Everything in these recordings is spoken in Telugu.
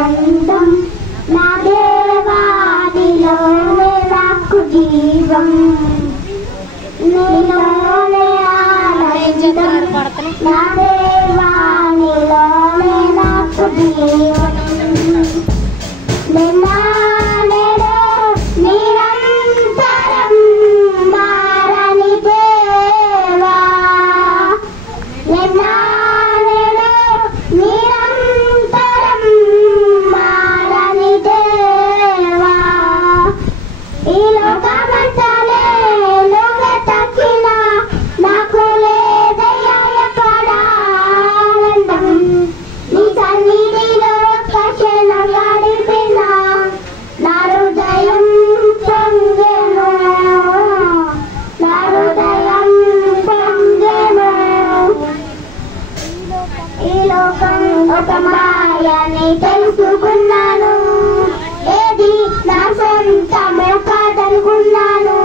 ఆనందం నా దేవానిలో నాకు జీవం నీలోనే ఆనందం నా దేవానిలో నాకు జీవం నిన్నానేడు నిరంతరం మారని దేవా నిన్నానేడు నిరంతరం మారని దేవా ఈ లోకమంతనే నువ్వే తక్కినా నాకు లేదయ్యా ఎక్కడ ఆనందం నీ సన్నిధిలో ఒక్క క్షణం గడిపినా నా హృదయం పొంగెను నా హృదయం పొంగెను ఈ లోకం ఒక మాయని తెలుసుకున్నాను ఏది నా సొంతము కాదనుకున్నాను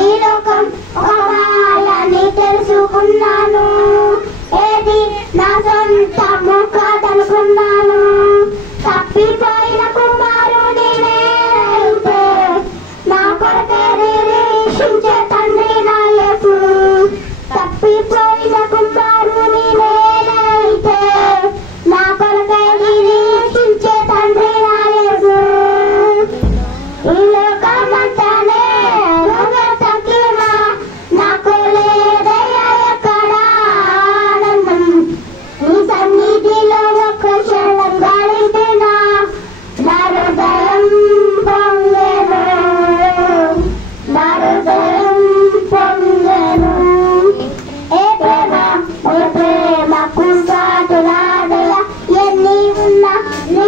ఈ లోకం ఒక మాయని తెలుసుకున్నాను ఏది నా సొంతము కాదనుకున్నాను తప్పిపోయిన కుమారుని నేనైతే నా కొరకే నిరీక్షించే తండ్రి నా యేసు తప్పిపోయిన కుమారుని నేనైతే నా కొరకే నిరీక్షించే తండ్రి నా యేసు ఈ లోకమంతనే నువ్వే తక్కినా నాకు లేదయ్యా ఎక్కడ ఆనందం నీ సన్నిధిలో ఒక్క క్షణం గడిపినా నా హృదయం పొంగెను నా హృదయం పొంగెను ఏ ప్రేమకు సాటులాడయ ఎన్ని ఉన్నా నీ